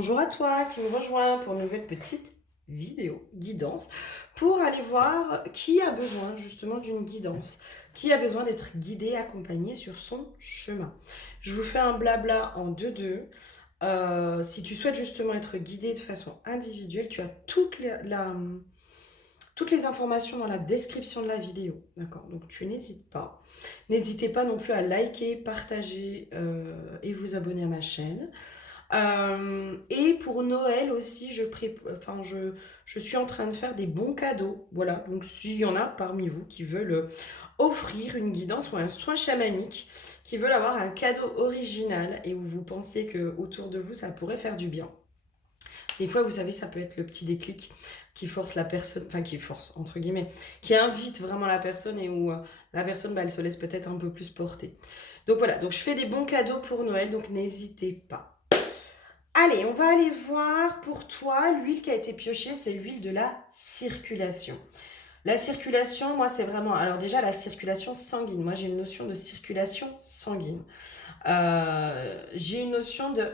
Bonjour à toi qui me rejoins pour une nouvelle petite vidéo guidance pour aller voir qui a besoin justement d'une guidance, qui a besoin d'être guidé, accompagné sur son chemin. Je vous fais un blabla en deux. Si tu souhaites justement être guidé de façon individuelle, tu as toutes les informations dans la description de la vidéo. D'accord? Donc tu n'hésites pas. N'hésitez pas non plus à liker, partager et vous abonner à ma chaîne. Et pour Noël aussi, je suis en train de faire des bons cadeaux. Voilà, donc s'il y en a parmi vous qui veulent offrir une guidance ou un soin chamanique, qui veulent avoir un cadeau original et où vous pensez que autour de vous, ça pourrait faire du bien. Des fois, vous savez, ça peut être le petit déclic qui force la personne, enfin qui force, entre guillemets, qui invite vraiment la personne et où la personne, elle se laisse peut-être un peu plus porter. Donc voilà, donc je fais des bons cadeaux pour Noël, donc n'hésitez pas. Allez, on va aller voir pour toi l'huile qui a été piochée, c'est l'huile de la circulation. La circulation, moi, c'est vraiment... Alors déjà, la circulation sanguine. Moi, j'ai une notion de circulation sanguine. J'ai une notion de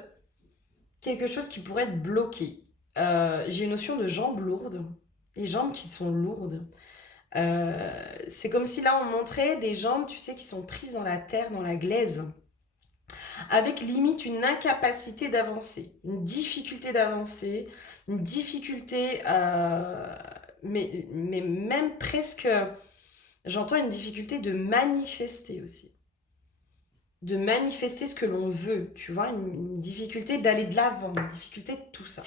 quelque chose qui pourrait être bloqué. J'ai une notion de jambes lourdes. Les jambes qui sont lourdes. C'est comme si là, on montrait des jambes, tu sais, qui sont prises dans la terre, dans la glaise, avec limite une incapacité d'avancer, une difficulté d'avancer, une difficulté, mais même presque, j'entends une difficulté de manifester aussi. De manifester ce que l'on veut, tu vois, une difficulté d'aller de l'avant, une difficulté de tout ça.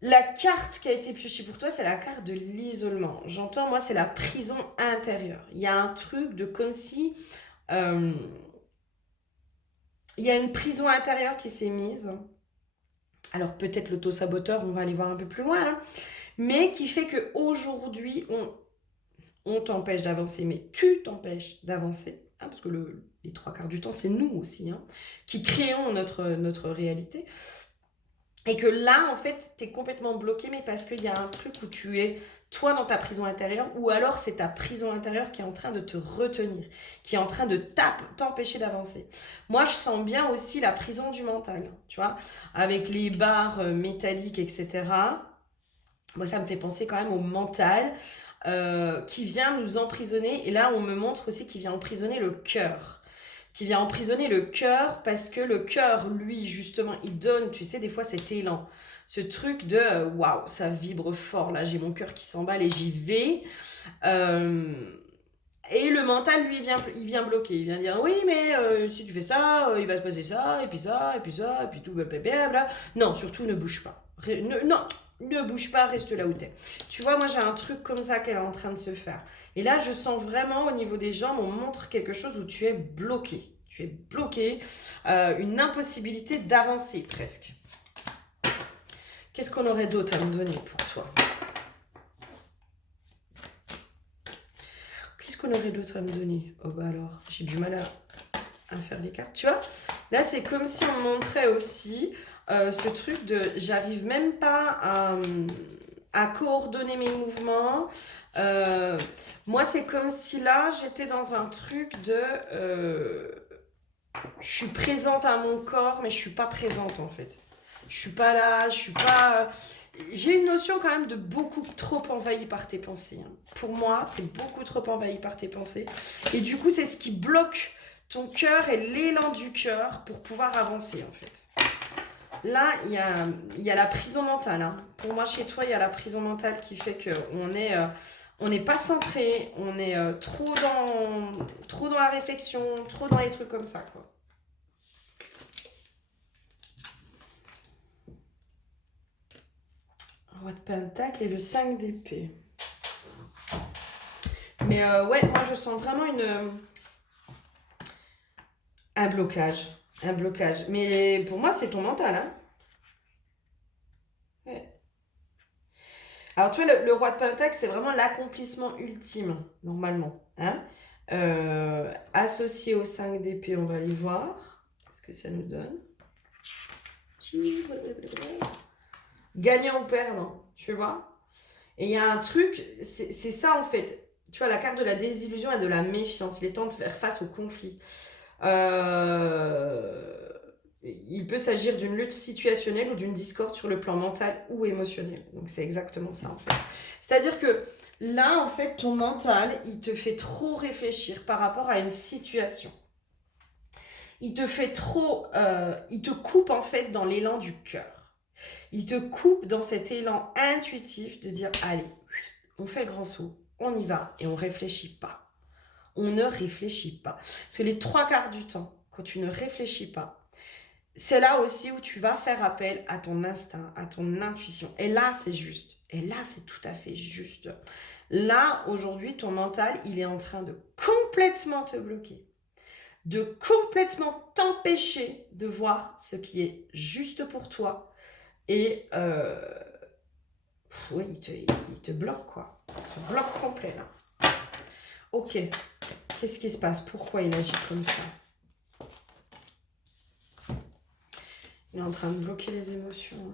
La carte qui a été piochée pour toi, c'est la carte de l'isolement. J'entends, moi, c'est la prison intérieure. Il y a un truc de comme si... il y a une prison intérieure qui s'est mise. Alors peut-être l'auto-saboteur, on va aller voir un peu plus loin, hein, mais qui fait qu'aujourd'hui, on t'empêche d'avancer, mais tu t'empêches d'avancer, hein, parce que les trois quarts du temps, c'est nous aussi, hein, qui créons notre réalité. Et que là, en fait, tu es complètement bloqué, mais parce qu'il y a un truc où tu es, toi, dans ta prison intérieure, ou alors c'est ta prison intérieure qui est en train de te retenir, qui est en train de t'empêcher d'avancer. Moi, je sens bien aussi la prison du mental, tu vois, avec les barres métalliques, etc. Moi, ça me fait penser quand même au mental qui vient nous emprisonner. Et là, on me montre aussi qu'il vient emprisonner le cœur. Qui vient emprisonner le cœur parce que le cœur, lui, justement, il donne, tu sais, des fois cet élan. Ce truc de waouh, ça vibre fort, là, j'ai mon cœur qui s'emballe et j'y vais. Euh, et le mental, lui, il vient bloquer. Il vient dire oui, mais si tu fais ça, il va se passer ça, et puis ça, et puis ça, et puis tout, blablabla. Non, surtout ne bouge pas. Non, ne bouge pas, reste là où t'es. Tu vois, moi j'ai un truc comme ça qu'elle est en train de se faire. Et là, je sens vraiment au niveau des jambes, on montre quelque chose où tu es bloqué. Tu es bloqué, une impossibilité d'avancer presque. Qu'est-ce qu'on aurait d'autre à me donner pour toi? Qu'est-ce qu'on aurait d'autre à me donner? Oh bah alors, j'ai du mal à faire les cartes. Tu vois, là c'est comme si on montrait aussi ce truc de j'arrive même pas à coordonner mes mouvements. Moi c'est comme si là j'étais dans un truc de je suis présente à mon corps mais je suis pas présente en fait. Je suis pas là, je suis pas... J'ai une notion quand même de beaucoup trop envahi par tes pensées, hein. Pour moi, t'es beaucoup trop envahi par tes pensées. Et du coup, c'est ce qui bloque ton cœur et l'élan du cœur pour pouvoir avancer en fait. Là, il y a la prison mentale, hein. Pour moi, chez toi, il y a la prison mentale qui fait qu'on est... on n'est pas centré, on est trop dans la réflexion, trop dans les trucs comme ça, quoi. Roi de Pentacle et le 5 d'épée. Mais ouais, moi je sens vraiment un blocage. Un blocage. Mais pour moi, c'est ton mental, hein. Ouais. Alors, tu vois, le roi de Pentacle, c'est vraiment l'accomplissement ultime, normalement, hein. Associé au 5 d'épée, on va aller voir ce que ça nous donne. Gagnant ou perdant, tu vois. Et il y a un truc, c'est ça en fait. Tu vois, la carte de la désillusion et de la méfiance. Il est temps de faire face au conflit. Il il peut s'agir d'une lutte situationnelle ou d'une discorde sur le plan mental ou émotionnel. Donc c'est exactement ça en fait. C'est-à-dire que là, en fait, ton mental, il te fait trop réfléchir par rapport à une situation. Il te fait trop... il te coupe en fait dans l'élan du cœur. Il te coupe dans cet élan intuitif de dire, allez, on fait le grand saut, on y va et on réfléchit pas. On ne réfléchit pas. Parce que les 3/4 du temps, quand tu ne réfléchis pas, c'est là aussi où tu vas faire appel à ton instinct, à ton intuition. Et là, c'est juste. Et là, c'est tout à fait juste. Là, aujourd'hui, ton mental, il est en train de complètement te bloquer, de complètement t'empêcher de voir ce qui est juste pour toi. Et oui, il te bloque, quoi. Il te bloque complet, là. Ok, qu'est-ce qui se passe? Pourquoi il agit comme ça? Il est en train de bloquer les émotions.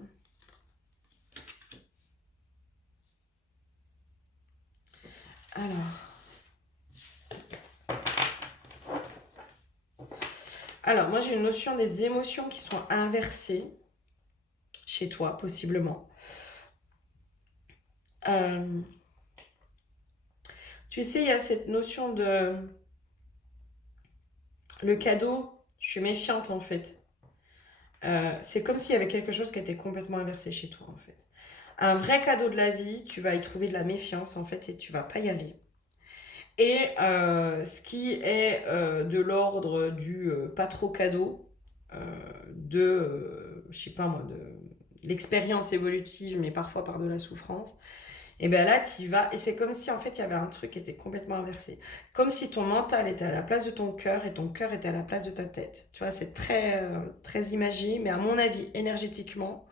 Alors, moi j'ai une notion des émotions qui sont inversées chez toi, possiblement. Tu sais, il y a cette notion de le cadeau, je suis méfiante en fait. C'est comme s'il y avait quelque chose qui était complètement inversé chez toi en fait. Un vrai cadeau de la vie, tu vas y trouver de la méfiance en fait et tu vas pas y aller. Et ce qui est de l'ordre du pas trop cadeau, je sais pas moi, de l'expérience évolutive, mais parfois par de la souffrance, et bien là, tu y vas. Et c'est comme si en fait, il y avait un truc qui était complètement inversé. Comme si ton mental était à la place de ton cœur et ton cœur était à la place de ta tête. Tu vois, c'est très imagé, mais à mon avis, énergétiquement,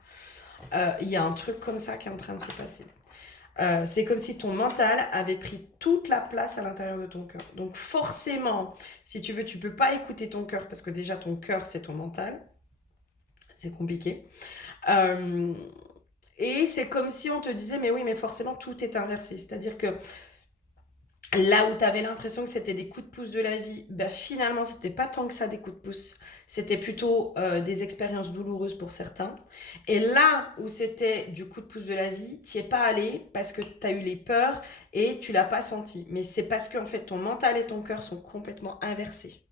il y a un truc comme ça qui est en train de se passer. C'est comme si ton mental avait pris toute la place à l'intérieur de ton cœur. Donc forcément, si tu veux, tu peux pas écouter ton cœur parce que déjà ton cœur c'est ton mental. C'est compliqué. Et c'est comme si on te disait, mais oui, mais forcément tout est inversé. C'est-à-dire que là où tu avais l'impression que c'était des coups de pouce de la vie, bah finalement, c'était pas tant que ça des coups de pouce. C'était plutôt des expériences douloureuses pour certains. Et là où c'était du coup de pouce de la vie, tu n'y es pas allé parce que tu as eu les peurs et tu l'as pas senti. Mais c'est parce que en fait, ton mental et ton cœur sont complètement inversés.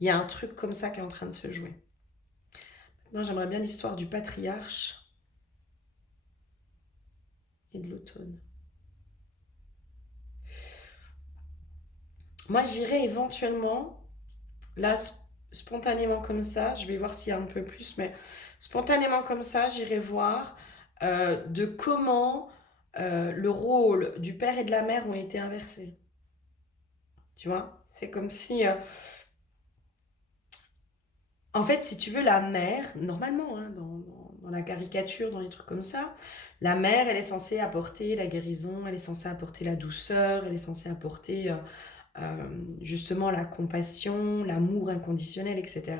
Il y a un truc comme ça qui est en train de se jouer. Maintenant, j'aimerais bien l'histoire du patriarche et de l'automne. Moi, j'irais éventuellement, là, spontanément comme ça, je vais voir s'il y a un peu plus, mais spontanément comme ça, j'irais voir de comment le rôle du père et de la mère ont été inversés. Tu vois? C'est comme si, en fait, si tu veux, la mère, normalement, hein, dans la caricature, dans les trucs comme ça, la mère, elle est censée apporter la guérison, elle est censée apporter la douceur, elle est censée apporter justement la compassion, l'amour inconditionnel, etc.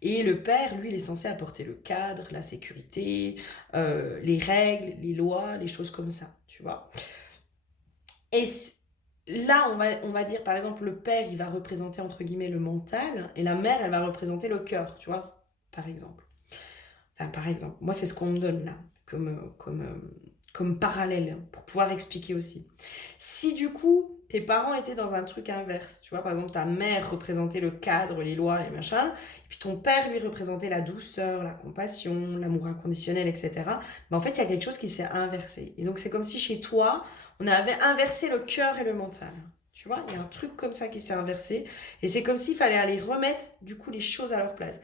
Et le père, lui, il est censé apporter le cadre, la sécurité, les règles, les lois, les choses comme ça, tu vois. Et là, on va dire, par exemple, le père, il va représenter, entre guillemets, le mental, et la mère, elle va représenter le cœur, tu vois, par exemple. Enfin, par exemple, moi, c'est ce qu'on me donne là, comme parallèle, pour pouvoir expliquer aussi. Si du coup, tes parents étaient dans un truc inverse, tu vois, par exemple, ta mère représentait le cadre, les lois, les machins, et puis ton père, lui, représentait la douceur, la compassion, l'amour inconditionnel, etc., ben, en fait, il y a quelque chose qui s'est inversé. Et donc, c'est comme si chez toi, on avait inversé le cœur et le mental. Tu vois, il y a un truc comme ça qui s'est inversé. Et c'est comme s'il fallait aller remettre, du coup, les choses à leur place.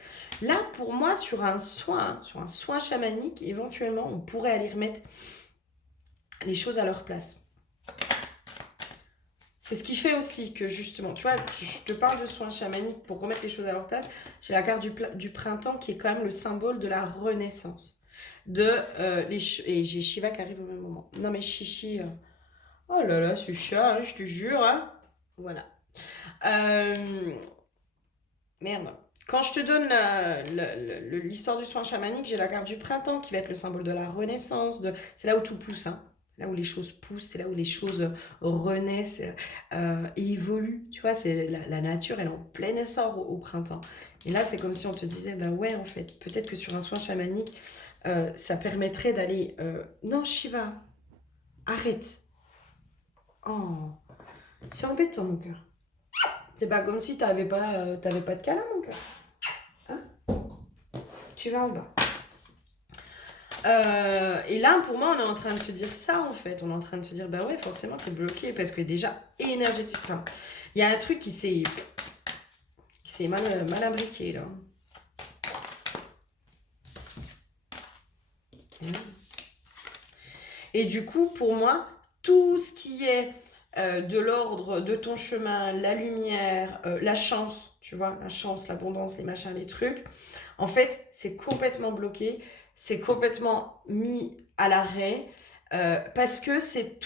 Là, pour moi, sur un soin chamanique, éventuellement, on pourrait aller remettre les choses à leur place. C'est ce qui fait aussi que, justement, tu vois, je te parle de soins chamaniques pour remettre les choses à leur place. J'ai la carte du printemps qui est quand même le symbole de la renaissance. Et j'ai Shiva qui arrive au même moment. Non, mais Chichi... oh là là, ce chat, hein, je te jure. Hein. Voilà. Euh, Merde. Quand je te donne l'histoire du soin chamanique, j'ai la carte du printemps qui va être le symbole de la renaissance. C'est là où tout pousse. Hein. là où les choses poussent, c'est là où les choses renaissent et évoluent. Tu vois, c'est la nature, elle est en plein essor au printemps. Et là, c'est comme si on te disait, bah ouais, en fait, peut-être que sur un soin chamanique, ça permettrait d'aller... Non, Shiva, arrête. Oh, c'est embêtant, mon cœur. C'est pas comme si t'avais pas de câlin, mon cœur. Hein? Tu vas en bas. Et là, pour moi, on est en train de te dire ça, en fait. On est en train de te dire, bah ouais, forcément, t'es bloqué parce que déjà, énergétiquement, il y a un truc qui s'est mal imbriqué, là. Et du coup, pour moi, tout ce qui est de l'ordre de ton chemin, la lumière, la chance, tu vois, la chance, l'abondance, les machins, les trucs, en fait, c'est complètement bloqué, c'est complètement mis à l'arrêt. Parce que c'est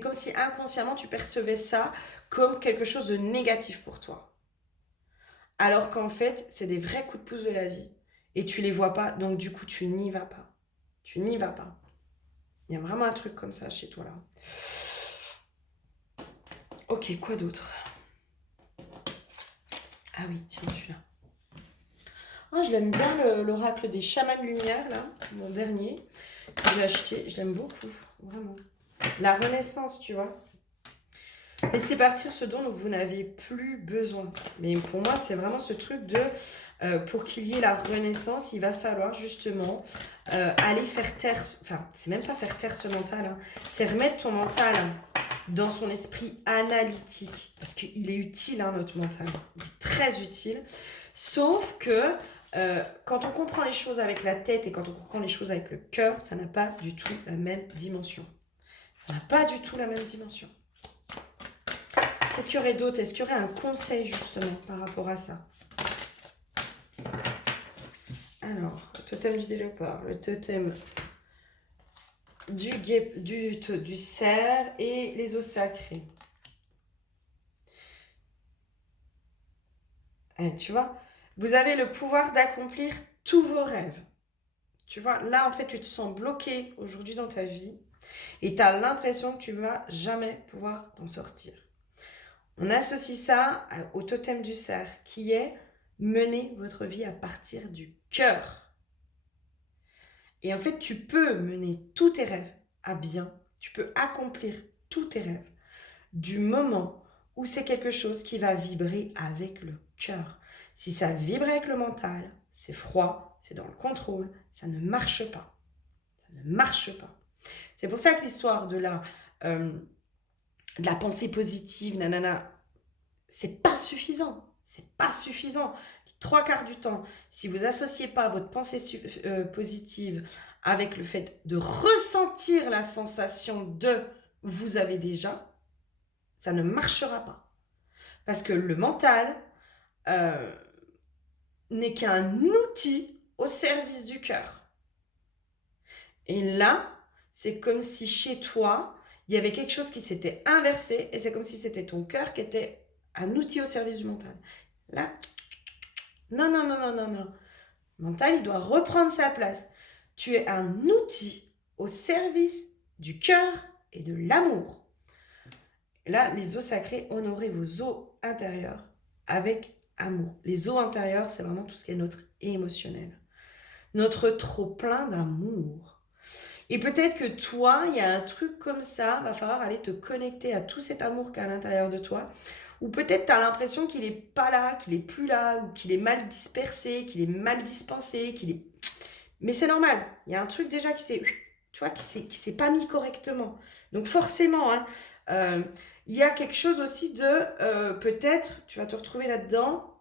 comme si inconsciemment tu percevais ça comme quelque chose de négatif pour toi. Alors qu'en fait, c'est des vrais coups de pouce de la vie. Et tu les vois pas, donc du coup, tu n'y vas pas. Tu n'y vas pas. Il y a vraiment un truc comme ça chez toi là. Ok, quoi d'autre? Ah oui, tiens, celui-là. Oh, je l'aime bien, l'oracle des chamans lumière, là, mon dernier. Que j'ai acheté, je l'aime beaucoup, vraiment. La renaissance, tu vois. Laissez partir ce dont vous n'avez plus besoin. Mais pour moi, c'est vraiment ce truc de, pour qu'il y ait la renaissance, il va falloir justement aller faire taire, enfin, c'est même pas faire taire ce mental, hein, c'est remettre ton mental dans son esprit analytique. Parce qu'il est utile, hein, notre mental. Il est très utile. Sauf que quand on comprend les choses avec la tête et quand on comprend les choses avec le cœur, ça n'a pas du tout la même dimension. Ça n'a pas du tout la même dimension. Qu'est-ce qu'il y aurait d'autre? Est-ce qu'il y aurait un conseil justement par rapport à ça? Alors, le totem du développeur, le totem du cerf et les eaux sacrées. Et tu vois, vous avez le pouvoir d'accomplir tous vos rêves. Tu vois, là en fait, tu te sens bloqué aujourd'hui dans ta vie et tu as l'impression que tu ne vas jamais pouvoir t'en sortir. On associe ça au totem du cerf qui est mener votre vie à partir du cœur. Et en fait, tu peux mener tous tes rêves à bien. Tu peux accomplir tous tes rêves du moment où c'est quelque chose qui va vibrer avec le cœur. Si ça vibre avec le mental, c'est froid, c'est dans le contrôle, ça ne marche pas. Ça ne marche pas. C'est pour ça que l'histoire de la pensée positive, nanana, c'est pas suffisant. C'est pas suffisant. Les trois quarts du temps, si vous associez pas votre pensée positive avec le fait de ressentir la sensation de vous avez déjà, ça ne marchera pas. Parce que le mental n'est qu'un outil au service du cœur. Et là, c'est comme si chez toi, il y avait quelque chose qui s'était inversé et c'est comme si c'était ton cœur qui était un outil au service du mental. Là, non, non, non, non, non, non. Le mental, il doit reprendre sa place. Tu es un outil au service du cœur et de l'amour. Là, les eaux sacrées, honorez vos eaux intérieures avec amour. Les eaux intérieures, c'est vraiment tout ce qui est notre émotionnel. Notre trop plein d'amour. Et peut-être que toi, il y a un truc comme ça, va falloir aller te connecter à tout cet amour qu'il y a à l'intérieur de toi. Ou peut-être tu as l'impression qu'il n'est pas là, qu'il n'est plus là, ou qu'il est mal dispersé, qu'il est mal dispensé, qu'il est... Mais c'est normal, il y a un truc déjà qui s'est... Tu vois, qui s'est pas mis correctement. Donc forcément, hein, il y a quelque chose aussi de... peut-être, tu vas te retrouver là-dedans,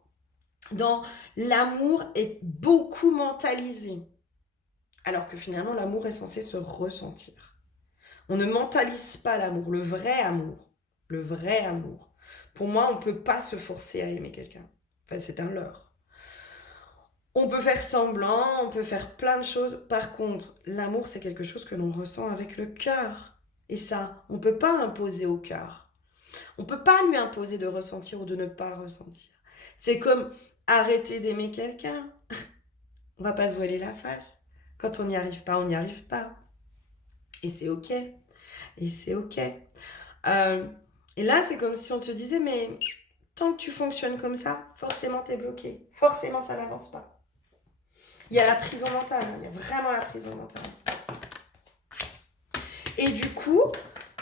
dans l'amour est beaucoup mentalisé. Alors que finalement, l'amour est censé se ressentir. On ne mentalise pas l'amour, le vrai amour. Le vrai amour. Pour moi, on ne peut pas se forcer à aimer quelqu'un. Enfin, c'est un leurre. On peut faire semblant, on peut faire plein de choses. Par contre, l'amour, c'est quelque chose que l'on ressent avec le cœur. Et ça, on ne peut pas imposer au cœur. On ne peut pas lui imposer de ressentir ou de ne pas ressentir. C'est comme arrêter d'aimer quelqu'un. On ne va pas se voiler la face. Quand on n'y arrive pas, on n'y arrive pas. Et c'est OK. Et c'est OK. Euh, et là, c'est comme si on te disait, mais tant que tu fonctionnes comme ça, forcément, tu es bloqué. Forcément, ça n'avance pas. Il y a la prison mentale. Il y a vraiment la prison mentale. Et du coup,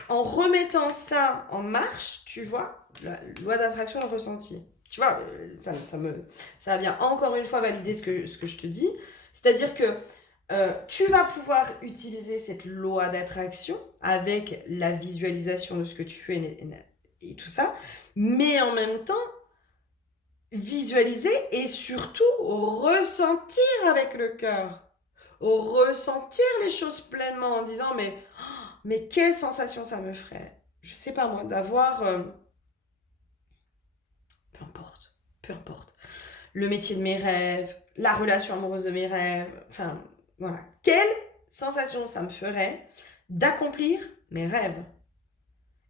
en remettant ça en marche, tu vois, la loi d'attraction, le ressenti. Tu vois, ça vient encore une fois valider ce que je te dis. C'est-à-dire que tu vas pouvoir utiliser cette loi d'attraction avec la visualisation de ce que tu es et tout ça, mais en même temps, visualiser et surtout ressentir avec le cœur. Ressentir les choses pleinement en disant mais quelle sensation ça me ferait, je sais pas moi, d'avoir, peu importe, le métier de mes rêves, la relation amoureuse de mes rêves, enfin voilà, quelle sensation ça me ferait d'accomplir mes rêves.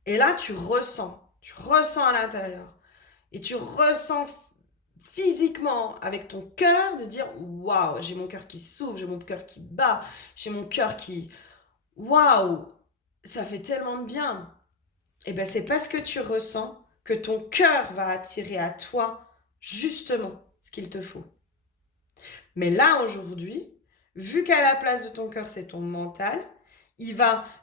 Et là, tu ressens à l'intérieur, et tu ressens physiquement avec ton cœur de dire waouh, j'ai mon cœur qui s'ouvre, j'ai mon cœur qui bat, j'ai mon cœur qui waouh, ça fait tellement de bien. Et bien c'est parce que tu ressens que ton cœur va attirer à toi justement ce qu'il te faut. Mais là aujourd'hui, vu qu'à la place de ton cœur c'est ton mental,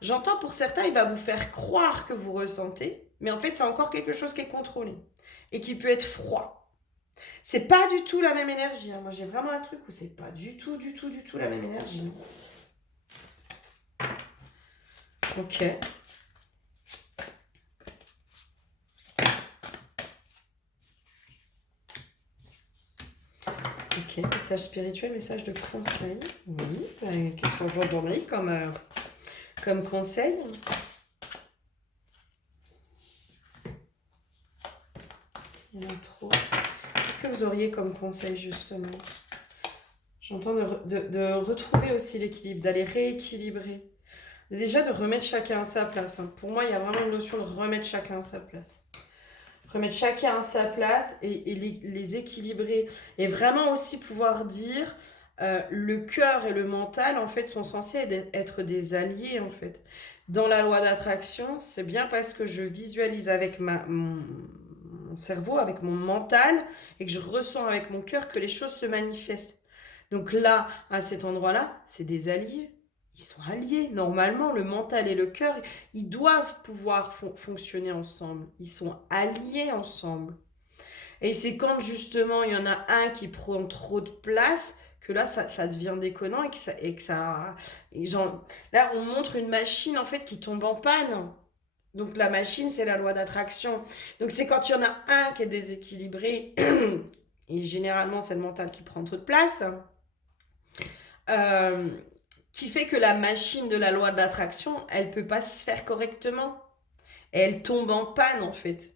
j'entends pour certains, il va vous faire croire que vous ressentez, mais en fait c'est encore quelque chose qui est contrôlé et qui peut être froid. C'est pas du tout la même énergie. Moi j'ai vraiment un truc où c'est pas du tout la même énergie. Ok. Ok, message spirituel, message de conseil. Oui, qu'est-ce qu'on peut donner comme conseil? Il y en a trop. Qu'est-ce que vous auriez comme conseil justement? J'entends de retrouver aussi l'équilibre, d'aller rééquilibrer. Déjà de remettre chacun à sa place. Pour moi, il y a vraiment une notion de remettre chacun à sa place. Remettre chacun à sa place et les équilibrer. Et vraiment aussi pouvoir dire, le cœur et le mental, en fait, sont censés être des alliés, en fait. Dans la loi d'attraction, c'est bien parce que je visualise avec mon cerveau, avec mon mental, et que je ressens avec mon cœur que les choses se manifestent. Donc là, à cet endroit-là, c'est des alliés. Ils sont alliés. Normalement, le mental et le cœur, ils doivent pouvoir fonctionner ensemble. Ils sont alliés ensemble. Et c'est quand justement il y en a un qui prend trop de place que là ça devient déconnant là on montre une machine en fait qui tombe en panne. Donc la machine c'est la loi d'attraction. Donc c'est quand il y en a un qui est déséquilibré et généralement c'est le mental qui prend trop de place. Euh, qui fait que la machine de la loi de l'attraction, elle peut pas se faire correctement. Et elle tombe en panne, en fait.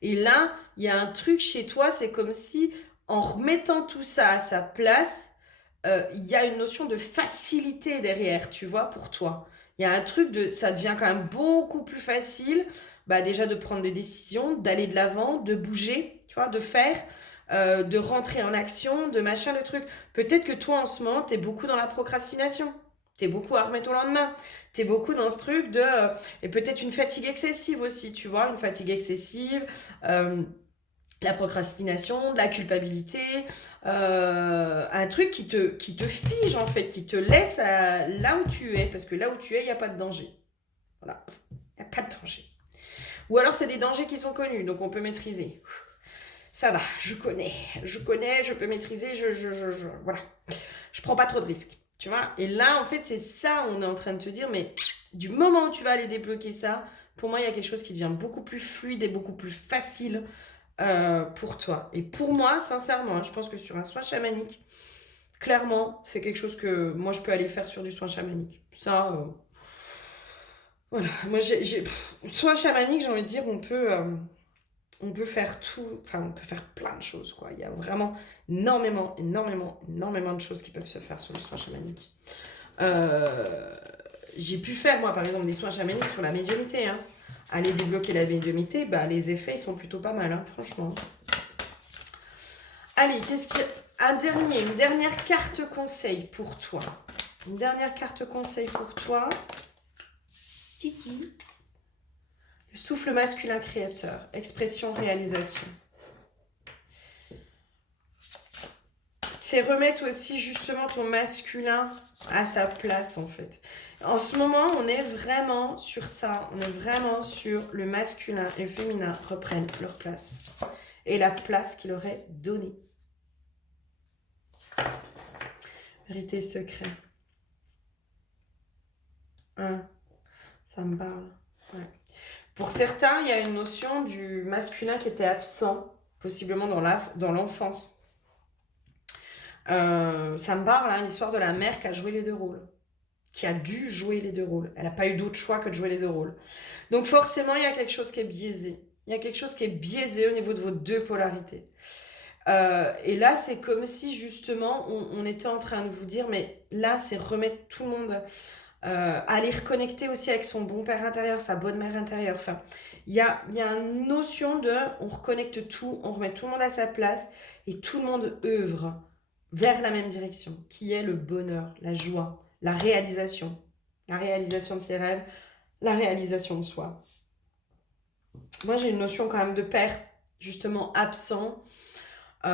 Et là, il y a un truc chez toi, c'est comme si, en remettant tout ça à sa place, il y a une notion de facilité derrière, tu vois, pour toi. Il y a un truc ça devient quand même beaucoup plus facile, bah déjà de prendre des décisions, d'aller de l'avant, de bouger, tu vois, de faire, de rentrer en action, de machin, le truc. Peut-être que toi, en ce moment, t'es beaucoup dans la procrastination. T'es beaucoup à remettre au lendemain. T'es beaucoup dans ce truc et peut-être une fatigue excessive aussi, tu vois, une fatigue excessive. Euh, la procrastination, de la culpabilité, un truc qui te fige en fait, qui te laisse là où tu es, parce que là où tu es, il n'y a pas de danger. Voilà, il n'y a pas de danger. Ou alors c'est des dangers qui sont connus, donc on peut maîtriser. Ça va, je connais, je peux maîtriser, voilà. Je prends pas trop de risques, tu vois. Et là, en fait, c'est ça, on est en train de te dire, mais du moment où tu vas aller débloquer ça, pour moi, il y a quelque chose qui devient beaucoup plus fluide et beaucoup plus facile pour toi. Et pour moi, sincèrement, je pense que sur un soin chamanique, clairement, c'est quelque chose que moi, je peux aller faire sur du soin chamanique. Ça, voilà. Moi, soin chamanique, j'ai envie de dire, on peut faire tout, enfin, on peut faire plein de choses, quoi. Il y a vraiment énormément de choses qui peuvent se faire sur le soin chamanique. J'ai pu faire, moi, par exemple, des soins chamaniques sur la médiumnité, hein. Aller débloquer la médiumnité, bah, les effets, ils sont plutôt pas mal, hein, franchement. Allez, une dernière carte conseil pour toi. Une dernière carte conseil pour toi. Titi. Le souffle masculin créateur, expression, réalisation. C'est remettre aussi justement ton masculin à sa place en fait. En ce moment, on est vraiment sur ça. On est vraiment sur le masculin et le féminin reprennent leur place. Et la place qu'il leur est donnée. Vérité secret. Hein, ça me parle. Ouais. Pour certains, il y a une notion du masculin qui était absent, possiblement dans l'enfance. Ça me parle, hein, l'histoire de la mère qui a joué les deux rôles. Qui a dû jouer les deux rôles. Elle n'a pas eu d'autre choix que de jouer les deux rôles. Donc forcément, il y a quelque chose qui est biaisé. Il y a quelque chose qui est biaisé au niveau de vos deux polarités. Et là, c'est comme si justement, on était en train de vous dire, mais là, c'est remettre tout le monde, aller reconnecter aussi avec son bon père intérieur, sa bonne mère intérieure. Enfin, il y a une notion de, on reconnecte tout, on remet tout le monde à sa place, et tout le monde œuvre vers la même direction, qui est le bonheur, la joie, la réalisation de ses rêves, la réalisation de soi. Moi, j'ai une notion quand même de père, justement absent, qui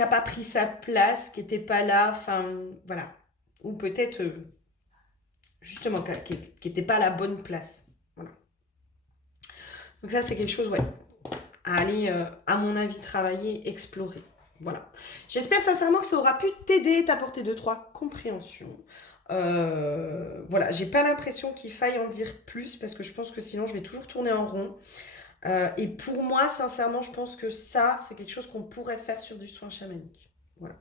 n'a pas pris sa place, qui n'était pas là, enfin, voilà. Ou peut-être, justement, qui n'était pas à la bonne place. Voilà. Donc ça, c'est quelque chose, ouais, à aller, à mon avis, travailler, explorer. Voilà. J'espère sincèrement que ça aura pu t'aider, t'apporter 2-3 compréhensions. Voilà, j'ai pas l'impression qu'il faille en dire plus parce que je pense que sinon je vais toujours tourner en rond. Et pour moi, sincèrement, je pense que ça, c'est quelque chose qu'on pourrait faire sur du soin chamanique. Voilà.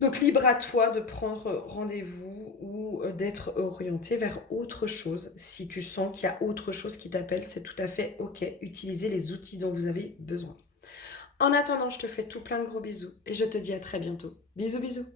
Donc libre à toi de prendre rendez-vous ou d'être orienté vers autre chose. Si tu sens qu'il y a autre chose qui t'appelle, c'est tout à fait ok. Utilisez les outils dont vous avez besoin. En attendant, je te fais tout plein de gros bisous et je te dis à très bientôt. Bisous, bisous.